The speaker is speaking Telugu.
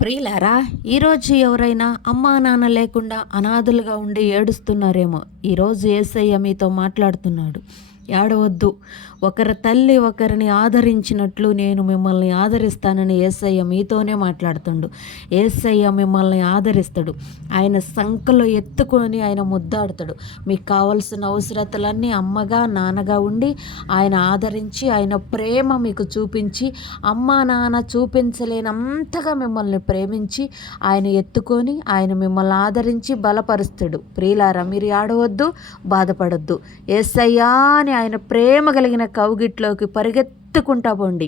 ప్రియులారా, ఈరోజు ఎవరైనా అమ్మా నాన్న లేకుండా అనాథలుగా ఉండి ఏడుస్తున్నారేమో. ఈరోజు యేసయ్య మీతో మాట్లాడుతున్నాడు. ఏడవద్దు, ఒకరి తల్లి ఒకరిని ఆదరించినట్లు నేను మిమ్మల్ని ఆదరిస్తానని యేసయ్య మీతోనే మాట్లాడుతుండు. యేసయ్య మిమ్మల్ని ఆదరిస్తాడు. ఆయన సంకలో ఎత్తుకొని ఆయన ముద్దాడుతాడు. మీకు కావలసిన అవసరతలన్నీ అమ్మగా నాన్నగా ఉండి ఆయన ఆదరించి ఆయన ప్రేమ మీకు చూపించి, అమ్మ నాన్న చూపించలేనంతగా మిమ్మల్ని ప్రేమించి ఆయన ఎత్తుకొని ఆయన మిమ్మల్ని ఆదరించి బలపరుస్తాడు. ప్రియులారా, మీరు ఆడవద్దు, బాధపడద్దు. యేసయ్యా అని ఆయన ప్రేమ కలిగిన కౌగిట్లోకి పరిగెత్తుకుంటా పోండి.